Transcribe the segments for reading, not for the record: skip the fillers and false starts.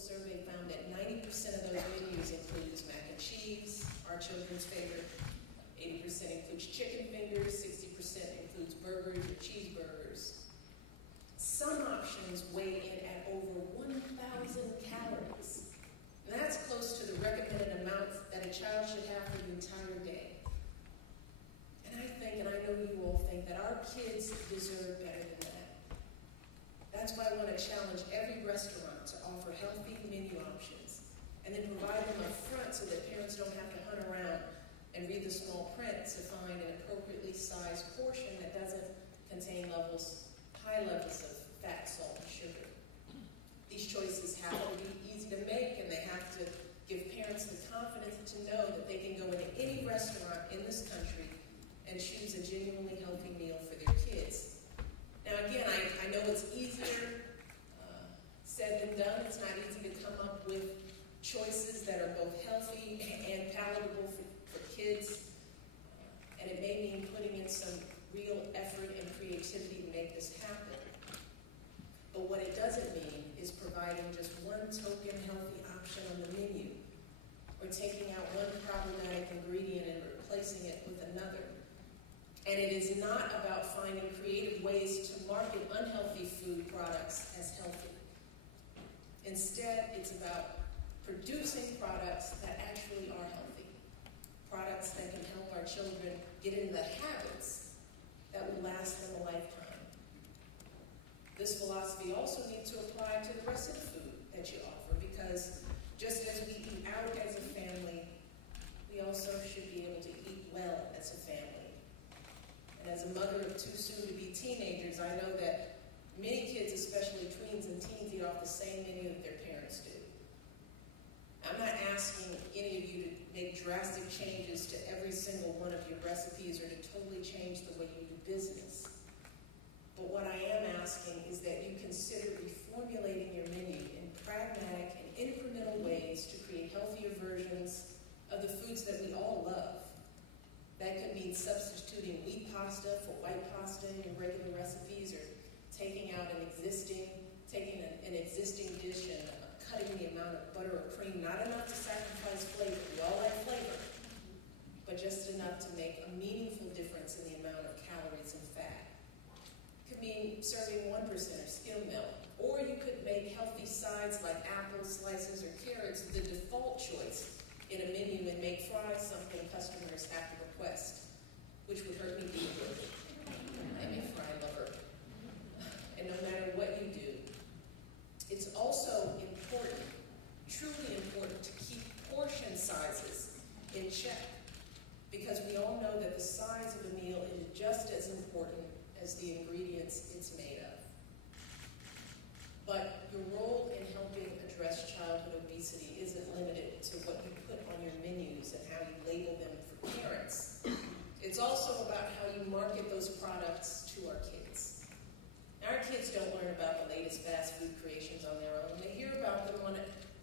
survey found that 90% of those menus includes mac and cheese, our children's favorite. 80% includes chicken fingers, 60% includes burgers or cheeseburgers. Some options weigh in at over 1,000 calories. And that's close to the recommended amount that a child should have for the entire day. And I think, and I know you all think, that our kids deserve better than that. That's why I want to challenge every restaurant to offer healthy menu options and then provide them up front so that parents don't have to hunt around and read the small print to find an appropriately sized portion that doesn't contain high levels of fat, salt, and sugar. These choices have to be easy to make, and they have to give parents the confidence to know that they can go into any restaurant in this country and choose a genuinely healthy meal for their kids. Now again, I know it's easier said than done. It's not easy to come up with choices that are both healthy and palatable for kids. And it may mean putting in some real effort and creativity to make this happen. But what it doesn't mean is providing just one token healthy option on the menu, or taking out one problematic ingredient and replacing it with another. And it is not about finding creative ways to market unhealthy food products as healthy. Instead, it's about producing products that actually are healthy, products that can help our children get into the habits that will last them a lifetime. This philosophy also needs to apply to the rest of the food that you offer, because just as we eat out as a family, we also should be able to eat well as a family. And as a mother of two soon-to-be teenagers, I know that many kids, especially tweens and teens, eat off the same menu that their parents do. I'm not asking any of you to make drastic changes to every single one of your recipes or to totally change the way you do business. But what I am asking is that you consider reformulating your menu in pragmatic and incremental ways to create healthier versions of the foods that we all love. That could mean substituting wheat pasta for white pasta in your regular recipes, or taking an existing dish and cutting the amount of butter or cream, not enough to sacrifice flavor. We all like flavor, but just enough to make a meaningful difference in the amount of calories and fat. It could mean serving 1% or skim milk, or you could make healthy sides like apples, slices, or carrots the default choice in a menu and make fries something customers have to request, which would hurt me deeply. I'm a fry lover. And no matter what you do, it's also important, truly important, to keep portion sizes in check, because we all know that the size of a meal is just as important as the ingredients it's made of. But your role in helping address childhood obesity isn't limited to what you put on your menus and how you label them for parents. It's also about how you market those products to our kids. Now, our kids don't learn about the latest fast food creations on their own. They hear about them on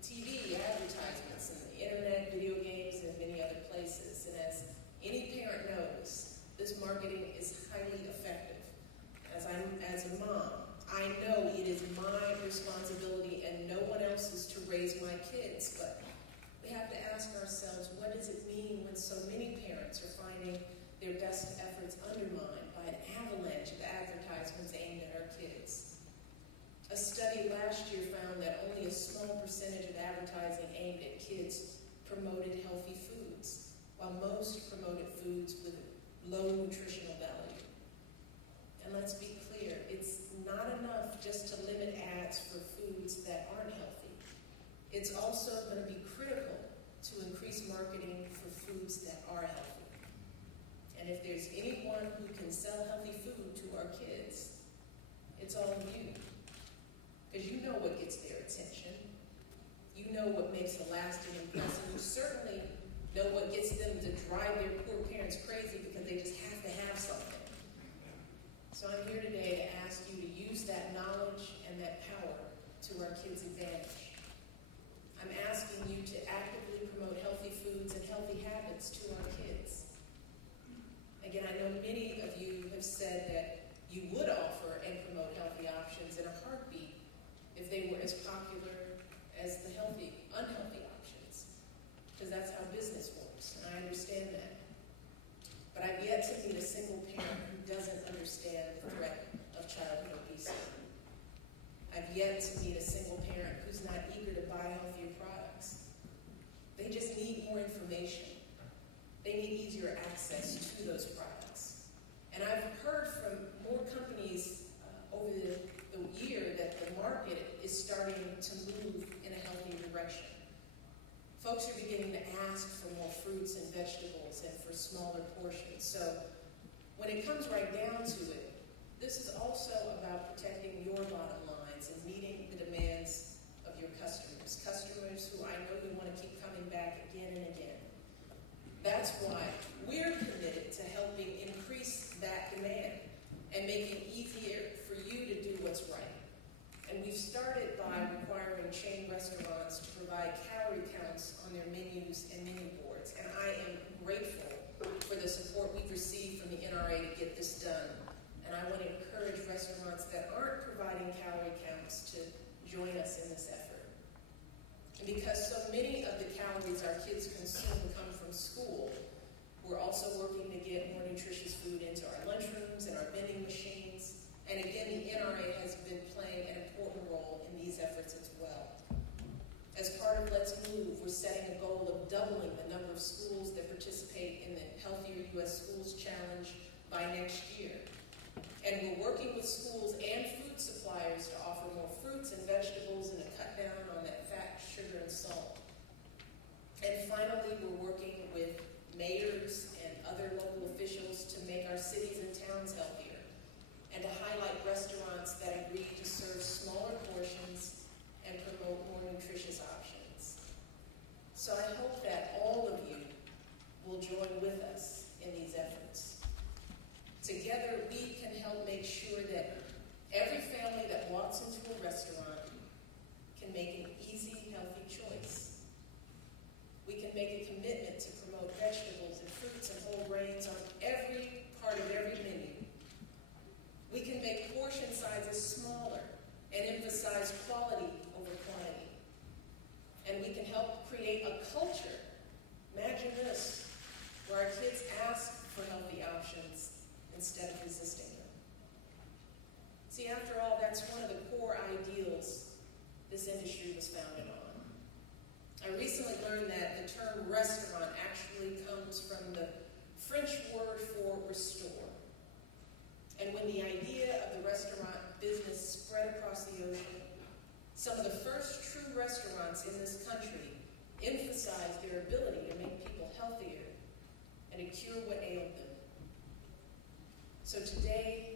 TV, advertisements, and the internet, video games, and many other places. And as any parent knows, this marketing is highly effective. As a mom, I know it is my responsibility and no one else's to raise my kids, but we have to ask ourselves, what does it mean when so many parents are finding their best efforts undermined by an avalanche of advertisements aimed at our kids? A study last year found that only a small percentage of advertising aimed at kids promoted healthy foods, while most promoted foods with low nutritional value. And let's be clear, it's not enough just to limit ads for foods that aren't healthy. It's also going to be critical to increase marketing for foods that are healthy. And if there's anyone who can sell healthy food to our kids, it's all of you. Because you know what gets their attention. You know what makes a lasting impression. You certainly know what gets them to drive their poor parents crazy because they just have to have something. So I'm here today to ask you to use that knowledge and that power to our kids' advantage. I'm asking you to actively promote healthy foods and healthy habits to our kids. Again, I know many of you have said that you would offer and promote healthy options in a heartbeat if they were as popular as the understand the threat of childhood obesity. I've yet to meet a single parent who's not eager to buy healthier products. They just need more information. They need easier access to those products. And I've heard from more companies over the year that the market is starting to move in a healthier direction. Folks are beginning to ask for more fruits and vegetables and for smaller portions. So when it comes right down to it, this is also about protecting your bottom lines and meeting the demands of your customers. Customers who I know you want to keep coming back again and again. That's why we're committed to helping increase that demand and make it easier for you to do what's right. And we've started by requiring chain restaurants to provide calorie counts on their menus and menu boards. And I am grateful for the support we've received from the NRA to get this done. And I want to encourage restaurants that aren't providing calorie counts to join us in this effort. And because so many of the calories our kids consume come from school, we're also working to get more nutritious food into our lunchrooms and our vending machines. And again, the NRA has been playing an important role in these efforts as well. As part of Let's Move, we're setting a goal of doubling the number of schools that participate in the Healthier U.S. Schools Challenge by next year. And we're working with schools and food suppliers to offer more fruits and vegetables and to cut down on that fat, sugar, and salt. And finally, we're working with mayors and other local officials to make our cities and towns healthier and to highlight restaurants that agree to serve smaller portions and promote more nutritious options. So I hope that all of you will join with us in these efforts. Together, we can help make sure that every family that walks into a restaurant can make an easy, healthy choice. We can make a commitment to promote vegetables and fruits and whole grains on every part of every menu. We can make portion sizes smaller and emphasize quality over quantity. And we can help create a culture, imagine this, where our kids ask for healthy options instead of resisting them. See, after all, that's one of the core ideals this industry was founded on. I recently learned that the term restaurant actually comes from the French word for restore. And when the idea of the restaurant business spread across the ocean, some of the first true restaurants in this country emphasized their ability to make people healthier and to cure what ailed them. So today,